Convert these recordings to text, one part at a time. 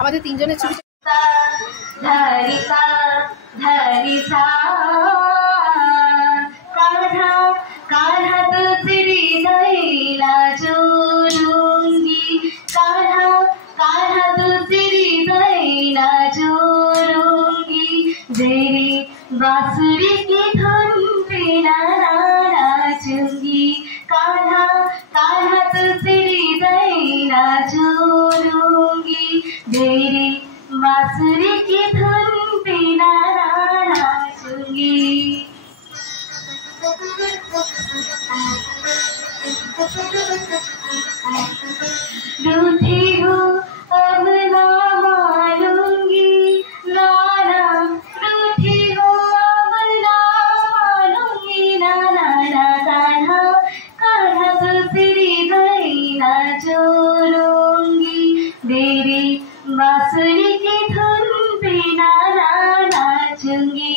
আমাদের তিনজনের ছবি बांसुरी की धुन पे नाचूंगी कान्हा कान्हा तुझसे हृदय नाचूंगी तेरी बांसुरी की धुन पे नाचूंगी। रूठी हूँ अब ना मानूंगी नाना रूठी हूँ अब ना मानूंगी नाना ना कान्हा कान्हा तुझसे हृदय नाचूंगी तेरी बांसुरी की धुन पे नाचूंगी।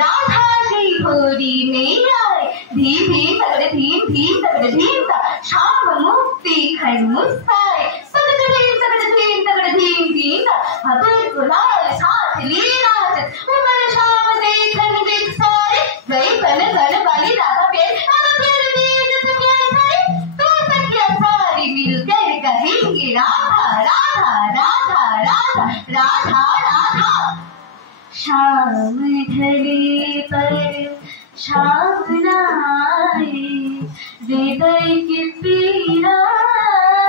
राधा जी होली में आए धीम धीम तगड़े धीम धीम तगड़े धीम ता शाम मुक्ति खंड मुस्काए तगड़े धीम तगड़े धीम धीम ता हबल गुलाल साथ लिए नाचत उमर शाम देखन बिक सारे गई बन वाली राधा प्यार धीम जैसे प्यार सारे तो सखिया सारी मिलकर कहेंगे राधा राधा राधा राधा राधा राधा। शाम ढले पर शाम नाए हृदय की पीड़ा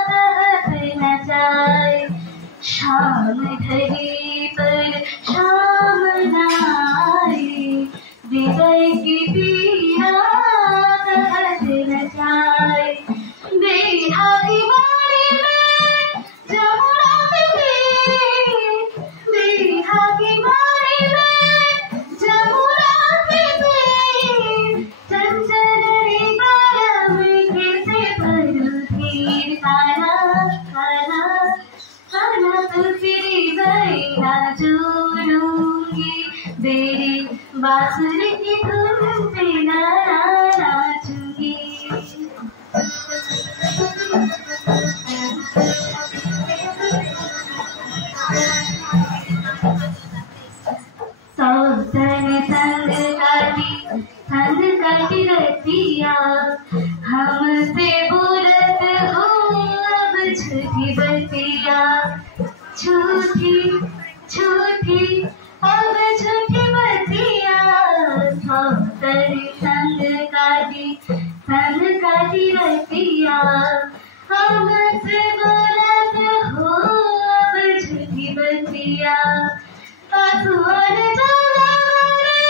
दहत न जाए। शाम ढली पर शाम नाए, हृदय की पीड़ा कहत न जाए। बेहा दीवानी में जमुना पे, बेहा दीवानी में जमुना पे, चंचल बारम कैसे भरूं धीर। खाना खाना खाना तो फिर बैठा जोड़ूंगी, तेरी बांसुरी की धुन पे नाचूंगी। सौतन संग काटी रतिया, हमसे बोलत हो अब झूठी बतिया। झूठी झूठी अब झूठी बतिया, सौतन संग काटी रतिया, हमसे बोलत हो अब झूठी बतिया। आसुअन जाला रे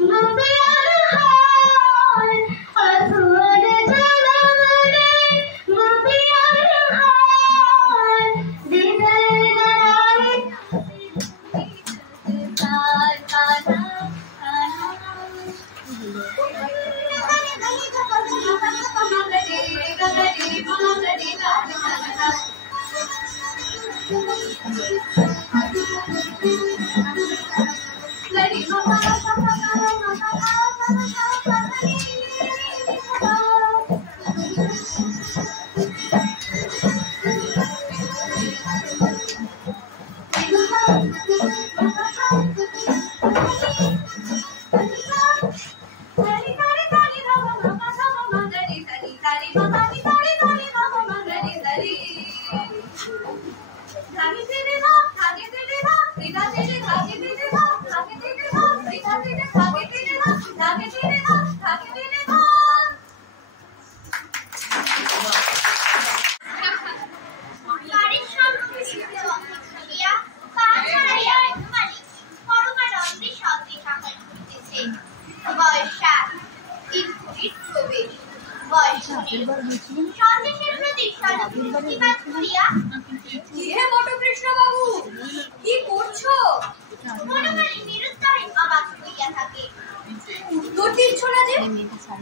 मुपियार हाय, आसुअन जाला रे मुपियार हाय। दिल लगाए तार काना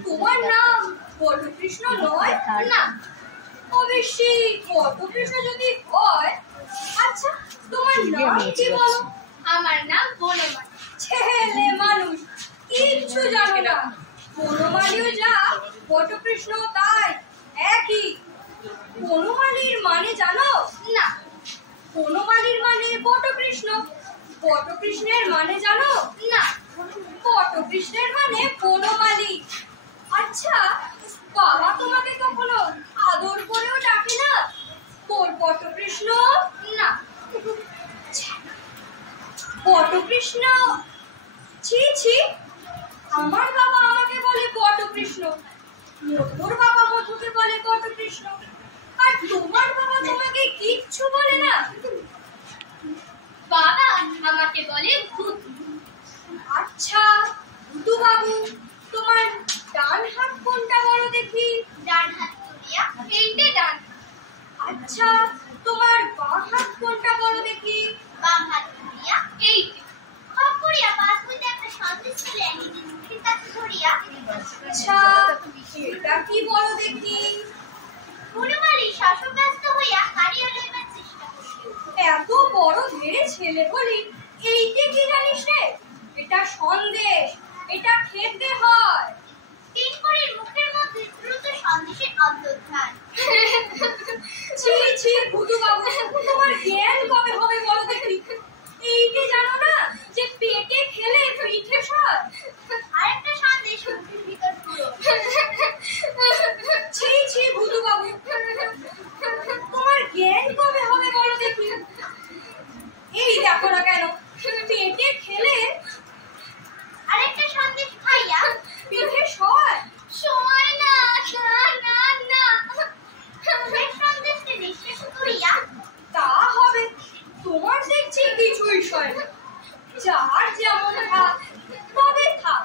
তোমার নাম বটকৃষ্ণ নয়? না, অবশ্যই বটকৃষ্ণ যদি হয়। আচ্ছা, তোমার নাম কি বলো? আমার নাম বনমালী। ছেলে মানুষ কিচ্ছু জানো না। বনমালীও যা, বটকৃষ্ণ তাই, একই। বনমালীর মানে জানো? না। বনমালীর মানে বটকৃষ্ণ, বটকৃষ্ণের মানে জানো? না। বটকৃষ্ণের মানে বনমালী। আচ্ছা, বাবা তোমাকে কখনো আদর করেও ডাকে না বটকৃষ্ণ? না। বটকৃষ্ণ, ছি ছি, আমার বাবা আমাকে বলে বটকৃষ্ণ, মধুর বাবা মধুকে বলে বটকৃষ্ণ, আর তোমার বাবা তোমাকে কিচ্ছু বলে না? বাবা আমাকে বলে ভূত। আচ্ছা ভূতু বাবু, তোমার ডান হাত কোনটা বলো দেখি? ডান হাত তুলিয়া, এইটা ডান। আচ্ছা, তোমার বাম হাত কোনটা বলো দেখি? বাম হাত তুলিয়া, এইটা। খপ করিয়া পাশ হইতে একটা সন্দেশ তুলে নিজের কাছে ধরিয়া, আচ্ছা এটা কি বলো দেখি? বনমালী শাসব্যস্ত হইয়া হারিয়ে লইবার চেষ্টা করিল। এত বড় ধেড়ে ছেলে বলি, এইটা কি জানিস রে? এটা সন্দেশ, এটা খেতে হয়। তিনপুরীর মুখের মধ্যে দ্রুত সন্দেশের অন্তর্ধান। ছি ছি ভূতু বাবু, তোমার জ্ঞান কবে হবে বলো দেখি? এইটা জানো না যে পেটে খেলে পিঠে সর? আরেকটা সন্দেশ মুখের ভিতর পুরো। ছি ছি ভূতু বাবু, তোমার জ্ঞান কবে হবে বলো দেখি? এই দেখো না কেন, পেটে খেলে আরেকটা সন্দেশ খাইয়া পিঠে সর? সময় না না না না, সন্দেশটা নিঃশেষ করিয়া তা হবে। তোমার দেখছি কিছুই সয় না। যার যেমন ভাগ তবে থাক।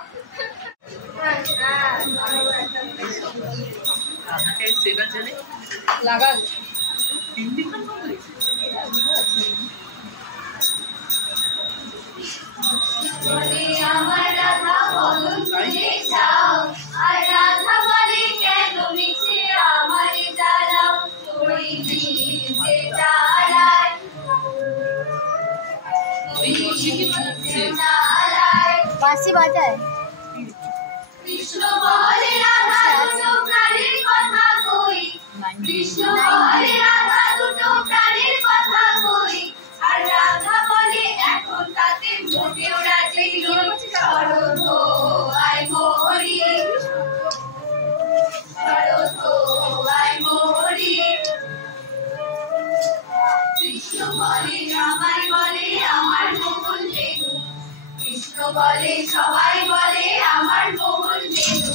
লাগান আমার রাধা বলো তুলে যাও, আর রাধা বলে কেন মিছে আমার জ্বালাও, তোরি দিতে জ্বালায় বাঁশি বাজায়। কৃষ্ণ বলে রাধা দুটো প্রাণের কথা কই, কৃষ্ণ বলে রাধা দুটো প্রাণের কথা কই, আর রাধা বলে এখন তাতে মোটেও রাজি নই, শরৎ আয় মরি, শরৎ আয় মরি। কৃষ্ণ বলে আমায় বলে আমার মোহন বেনু, কৃষ্ণ বলে সবাই বলে আমার মোহন বেনু,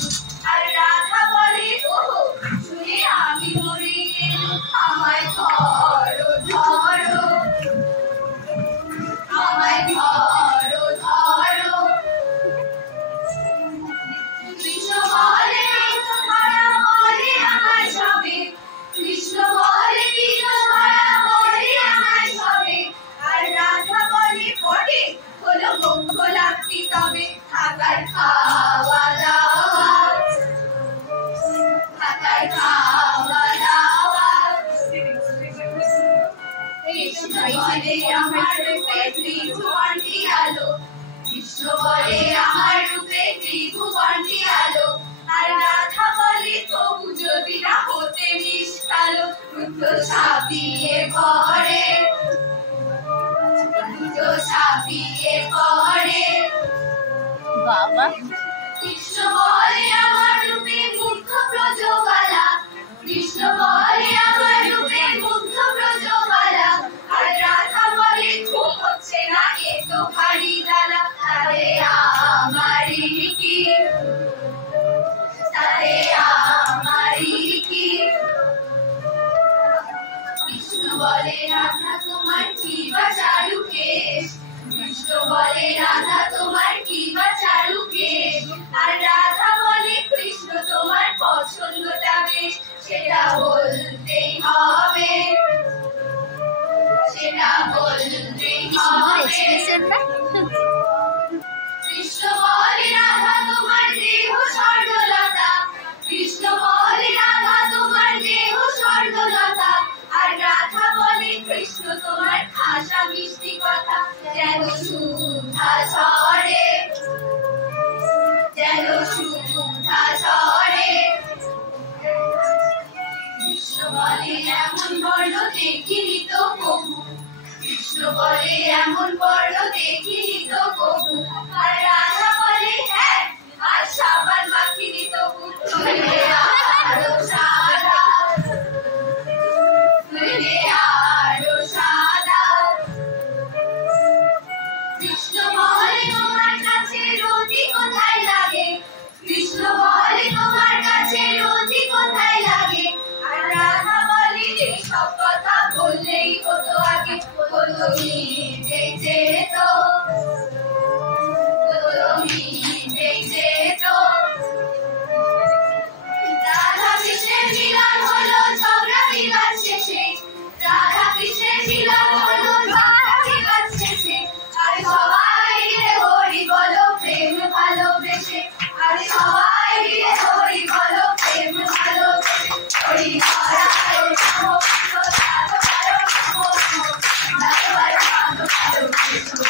আর রাধা বলে ওহো শুনে আমি মরে গেলুম, আমায় ধরো ধরো, আমায় ধরো ধরো। কৃষ্ণ বলে ধরা বলে আমার সবে, কৃষ্ণ বলে ধরা বলে আমার সবে, আর রাধা বলে পড়ে হলো মোক্ষ লাভটি তবে, থাকার খাওয়া দাওয়া, থাকার খাওয়া দাওয়া। কৃষ্ণ বলে আমার রূপে ত্রিভুবনটি আলো, কৃষ্ণ বলে আমার রূপে ত্রিভুবনটি আলো, আর রাধা বলে তবু যদি না হতে মিষ্টালো, দুটো ছাপিয়ে পড়ে, দুটো ছাপিয়ে পড়ে। বাবা কৃষ্ণ বলে আমার রূপে মুগ্ধ ব্রজবালা, কৃষ্ণ বলে আমার রূপে মুগ্ধ ব্রজবালা, আর রাধা বলে ঘুম হচ্ছে না এ তো ভারী জ্বালা, তারে আমারি কি, তারে আমারি কি। কৃষ্ণ বলে রাধা তোমার কি বা চারু কেশ, কৃষ্ণ বলে রাধা তোমার কি বা চারু কেশ, আর রাধা বলে কৃষ্ণ তোমার পছন্দটা বেশ, সেটা বলতেই হবে, সেটা বলতেই হবে। কৃষ্ণ বলে রাধা তোমার দেহ স্বর্গলতা, কৃষ্ণ বলে রাধা তোমার দেহ স্বর্গলতা, আর রাধা বলে কৃষ্ণ তোমার ভাষা মিষ্টি কথা, যেন সুধা ঝরে, যেন সুধা ঝরে। কৃষ্ণ বলে এমন বর্ণ দেখিনি তো কবু, কৃষ্ণ বলে এমন বর্ণ দেখিনি তো কবু, আর রাধা বলে হ্যাঁ আর সাবান মাখিনি তবু, নইলে আরো সাদা, নইলে আরো সাদা। কৃষ্ণ বলে তোমার কাছে রতি কোথায় লাগে, কৃষ্ণ বলে তোমার কাছে রতি কোথায় লাগে, আর রাধা বলে সব কথা বললেই হতো আগে, বলো মিটেই যেত, বলো মিটেই যেত। রাধা কৃষ্ণের মিলন হলো ঝগড়া বিবাদ শেষে, রাধা কৃষ্ণের মিলন হলো ঝগড়া বিবাদ শেষে, আর সবাই রে হরি বলো প্রেম ভালোবেসে, আর সবাই রে হরি বলো প্রেম ভালোবেসে। হরি হরায় নমঃ, রাধা রাধা রাধা কৃষ্ণ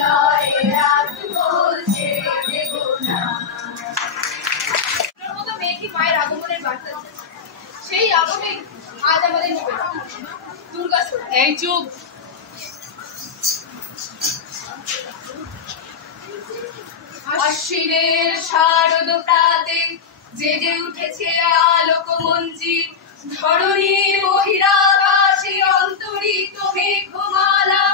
Lord. আশ্বিনের শারদ প্রাতে জেগে উঠেছে আলোক মঞ্জির, ধরণী বহিরাকাশে অন্তরিত মেঘমালা,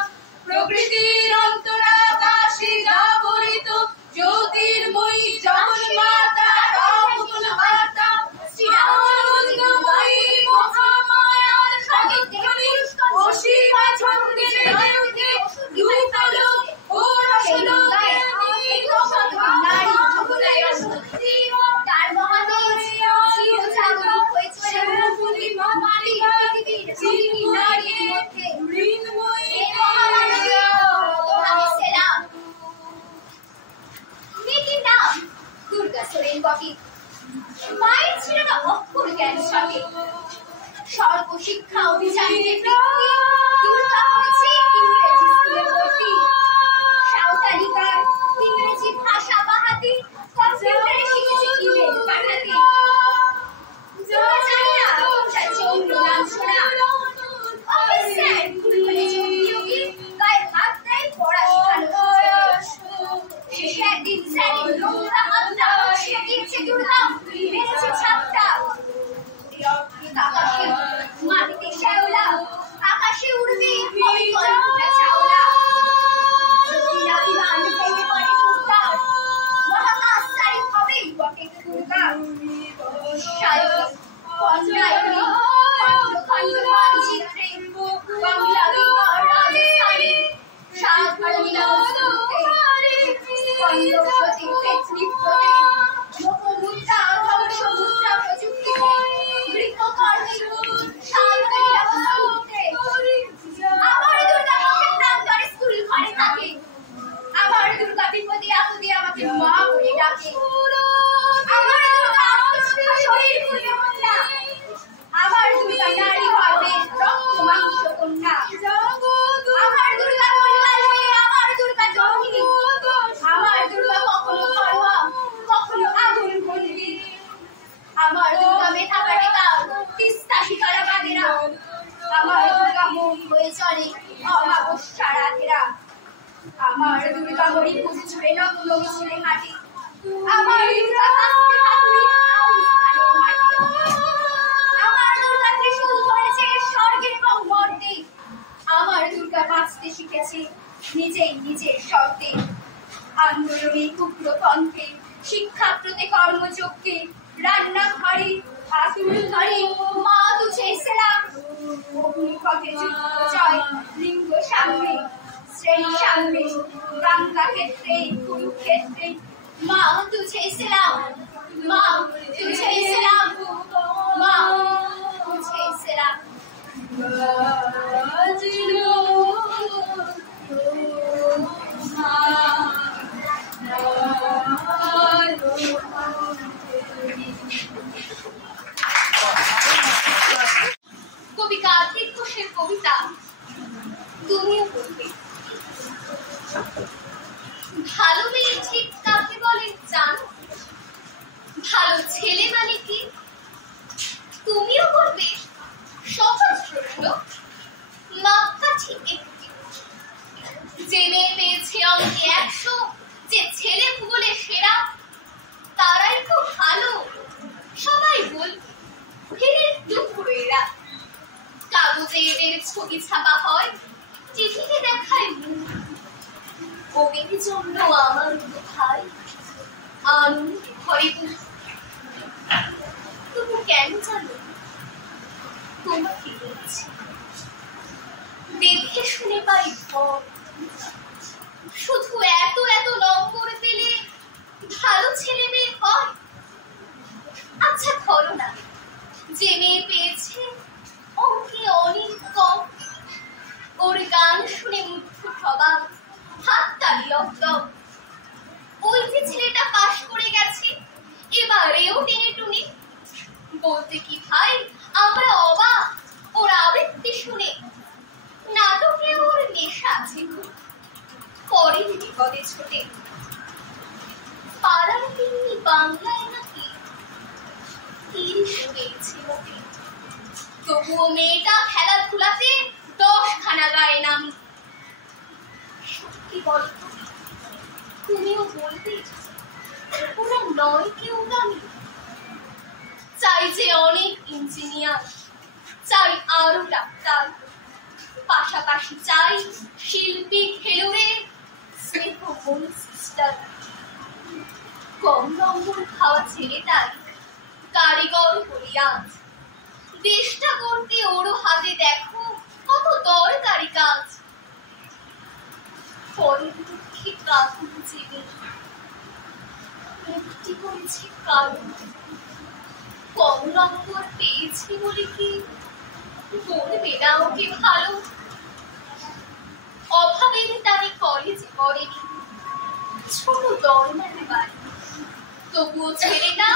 প্রকৃতির অন্তরাকাশে জাগরিত জ্যোতির্ময়ী জগন্মাতা রামমাতা, আনন্দময়ী মহামায়ার সদধ্বনি অসীম ছন্দে গায়ে ওঠে দুতলোক ও রসলোকে তার মহাদেশ চিরজাগরণ হয়েছে রূপবতী মাতৃ পৃথিবীর যিনি নারীর মধ্যে মৃন্ময়ী তোমাকে সেলাম। মেয়েটির নাম দুর্গা সোরেন বটে। মায়ের ছিল না অক্ষর জ্ঞান সঠিক। সর্বশিক্ষা অভিযানের ভিত্তি দুর্গা হয়েছে ইংরেজি স্কুলে ভর্তি। সাঁওতালি গান, ইংরেজি ভাষা বাহাতে, কম্পিউটারে শিখেছে ইমেল পাঠাতে। দুর্গা জানে না তার যৌন লাঞ্ছনা। অফিসার খুলখুলি যোগী গায়ে হাত দেয় পড়া শেখানো শেষে একদিন স্যারের নোংরা হাতটা বসিয়ে দিয়েছে দুর্গা, মেরেছে ছাপটা। আকাশে মাটিতে শ্যাওলা, আকাশে উড়বে হবে কল্পনা চাওলা। যদি নাবিমান ভেঙে পড়ে দুর্গার, মহাকাশ চারি হবেই বটে দুর্গা। সায়ক পঞ্চায়েত খণ্ড মানচিত্রে বাংলা বিহার রাজস্থানে সাত বাংলা বস্তুতে খণ্ড প্রতীক্ষের নৃত্যতে লোকমুদ্রা ধ্বংসমুদ্রা প্রযুক্তিতে গৃহকর্মে সাত বাংলা বস্তুতে আমার দুর্গা মুখে প্রান্তরে স্কুল ঘরে থাকে। আমার দুর্গা বিপদে আপদে আমাকে মা বলে ডাকে। আমার দুর্গা আত্মরক্ষা শরীর খুলে কন্যা। আমার দুর্গা নারী গর্ভের রক্ত মাংস কন্যা। আমার দুর্গা কল্যাণ হয়ে আমার দুর্গা জননী। আমার দুর্গা কখনো ঘরোয়া কখনো আগুন বন্দি। আমার দুর্গা মেধা পাটেকা তিস্তা শিকারা বাগেরা। আমার দুর্গা মন হয়ে চলে অমাবস্যা রাতেরা। আমার দুর্গা মরি পুজো ছুড়ে নগ্ন মিছিলে হাঁটে। আমার দুর্গা কাস্তে হাতুড়ি আউশ ধানের মাটি। আমার দুর্গা ত্রিশূল ধরেছে স্বর্গে এবং মর্তে। আমার দুর্গা বাঁচতে শিখেছে নিজেই নিজের শর্তে। আন্দোলনে উগ্রতন্ত্রে, শিক্ষাপ্রতে কর্মযজ্ঞে, রান্নাঘরে আতুর ঘরে মা তুঝে সেলাম। অগ্নিপথে যুদ্ধ জয়, লিঙ্গ সামনে শ্রেণী সামনে, গঙ্গা ক্ষেত্রে কুরুক্ষেত্রে মা তুঝে সেলাম। মা তুঝে সেলাম, মা তুঝে সেলাম। কবি কার্তিক ঘোষের কবিতা তুমিও পড়বে। ভালো মেয়ে ঠিক কাকে বলে জানো? ভালো ছেলে মানে কি তুমিও করবে? সহজ প্রশ্ন, মাপকাঠি একটি। যে মেয়ে পেয়েছে অঙ্কে 100, যে ছেলে ভূগোলে সেরা, তারাই খুব ভালো সবাই বলবে। ফিরে দুপুর এরা কাগজে এদের ছবি ছাপা হয়, চিঠিতে দেখায় মুখ। কবির জন্য আমার ভাই আনন্দ ঘরে বসে। তবু কেন জানো তোমাকে বলছি, দেখে শুনে পাই ভয়। শুধু এত এত নম্বর পেলে ভালো ছেলে মেয়ে হয়? আচ্ছা ধরো না যে মেয়ে পেয়েছে অঙ্কে অনেক কম, ওর গান শুনে মুগ্ধ সবাই, হাততালি একদম। ওই যে ছেলেটা পাশ করে গেছে এবারেও টেনে টুনে, বলতে কি ভাই আমরা অবাক ওর আবৃত্তি শুনে। নাটকে ওর নেশা আছে খুব, পরের বিপদে ছোটে। পাড়ার তিনি বাংলায় নাকি 30 পেয়েছে ওকে। তবুও মেয়েটা খেলাধুলাতে 10 খানা গায়ে নাম। সত্যি বলতো তুমিও বলবে ওরা নয় কেউ দামি। চাই যে অনেক ইঞ্জিনিয়ার, চাই আরো ডাক্তার, পাশাপাশি চাই শিল্পী, খেলোয়াড়, স্নেহময়ী সিস্টার। কম নম্বর খাওয়া ছেলেটাই কারিগর করিয়া দেশটা করতে ওরও হাতে দেখো কত দরকারি কাজ। পরের দুঃখে কাকুন জেগে একটি করেছে কারণ কম নম্বর পেয়েছি বলে কি বলবে না ওকে ভালো। অভাবের টানে কলেজে পড়েনি, ছোট দরমানে বাড়ি, তবুও ছেড়ে না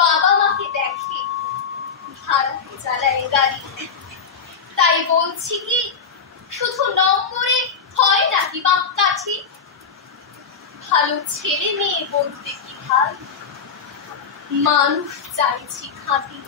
বাবা মাকে দেখে, ভাড়াতে চালায় গাড়ি। তাই বলছি কি শুধু নম্বরে হয় নাকি বাপকাঠি, ভালো ছেলে মেয়ে বলতে কি ভাই, মানুষ চাইছি খাঁটি।